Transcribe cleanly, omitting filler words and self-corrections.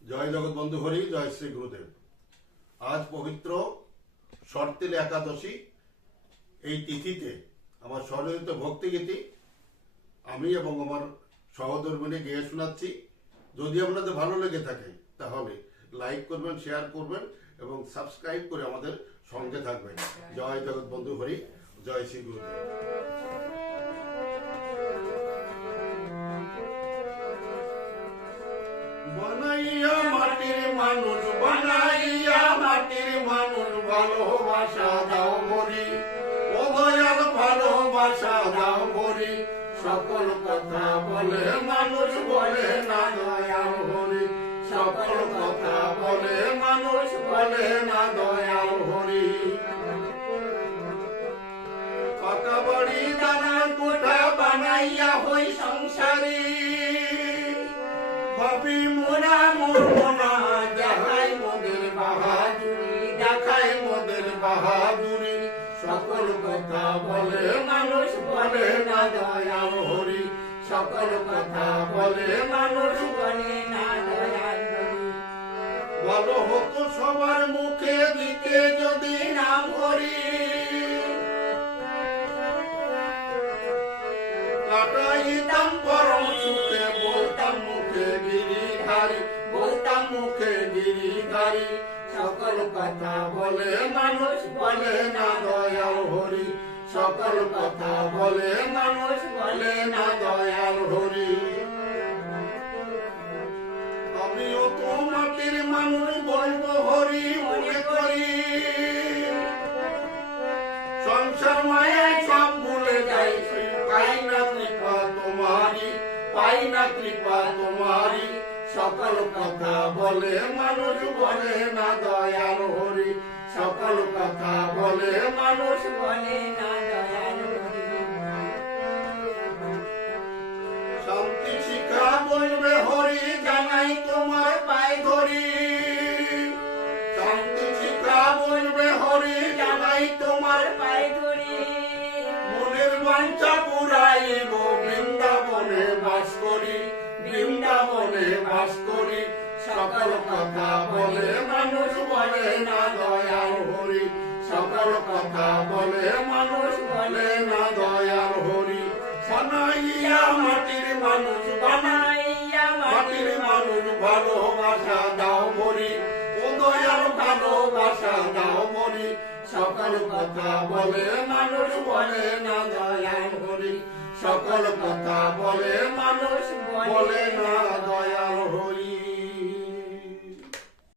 জয় জগৎ বন্ধু হরি, জয় শ্রী গুরুদেব। আজ পবিত্র শর্তিল একাদশী। এই তিথিতে আমার স্বরচিত ভক্তিগীতি আমি এবং আমার সহধর্মিনী গেয়ে শোনাচ্ছি। যদি আপনাদের ভালো লেগে থাকে তাহলে লাইক করবেন, শেয়ার করবেন এবং সাবস্ক্রাইব করে আমাদের সঙ্গে থাকবেন। জয় জগৎ বন্ধু হরি, জয় শ্রী গুরুদেব। বানাইয়া মাটির মানুষ, বানাইয়া মাটির মানুষ, ভালোবাসা দাও মরি, ও দয়াল ভালোবাসা দাও মরি। সকল কথা বলে মানুষ বলে না দয়াল হরি, সকল কথা বলে মানুষ বলে না দয়াল হরি। পাকা বাড়ি দালান কোঠা বানাইয়া হই সংসারী, ভাবি মোরা মোরমনা, দেখাই মোদের বাহাদুরি, দেখাই মোদের বাহাদুরি। সকল কথা বলে মানুষ বলে না দয়াল হরি, সকল কথা বলে মানুষ বলে না দয়াল হরি। ভালো হতো সবার মুখে দিতে যদি নাম হরি, কাটাইতাম পরম সুখে, বলতাম মুখে গিরিধারী, বলতাম মুখে গিরিধারী। সকল কথা বলে মানুষ বলে না দয়াল হরি, সকল কথা বলে মানুষ বলে না দয়াল হরি। আমিও তো মাটির মানুষ, বলবো হরি মনে করি, সংসার মায়ায় সব ভুলে যাই, পাই না কৃপা তোমারি, পাই না কৃপা তোমারি। সকল কথা বলে মানুষ বলে না দয়াল হরি, সকল কথা বলে মানুষ বলে না দয়াল হরি। শান্তি শিক্ষা বলবে হরি, জানাই তোমার পায়ে ধরি, শান্তি শিক্ষা বলবে হরি, জানাই তোমার পায়ে ধরি। মনের বাঞ্ছা পুরাইব, বৃন্দাবনে বাস করি, বৃন্দাবনে বাস করি। সকল কথা বলে মানুষ বলে না দয়াল হরি, সকল কথা বলে মানুষ বলে না দয়াল হরি। বানাইয়া মাটির মানুষ, বানাইয়া মাটির মানুষ, ভালোবাসা দাও মরি, ও দয়াল ভালোবাসা দাও মরি। সকল কথা বলে মানুষ বলে না দয়াল হরি, সকল কথা বলে মানুষ বলে না দয়াল হরি।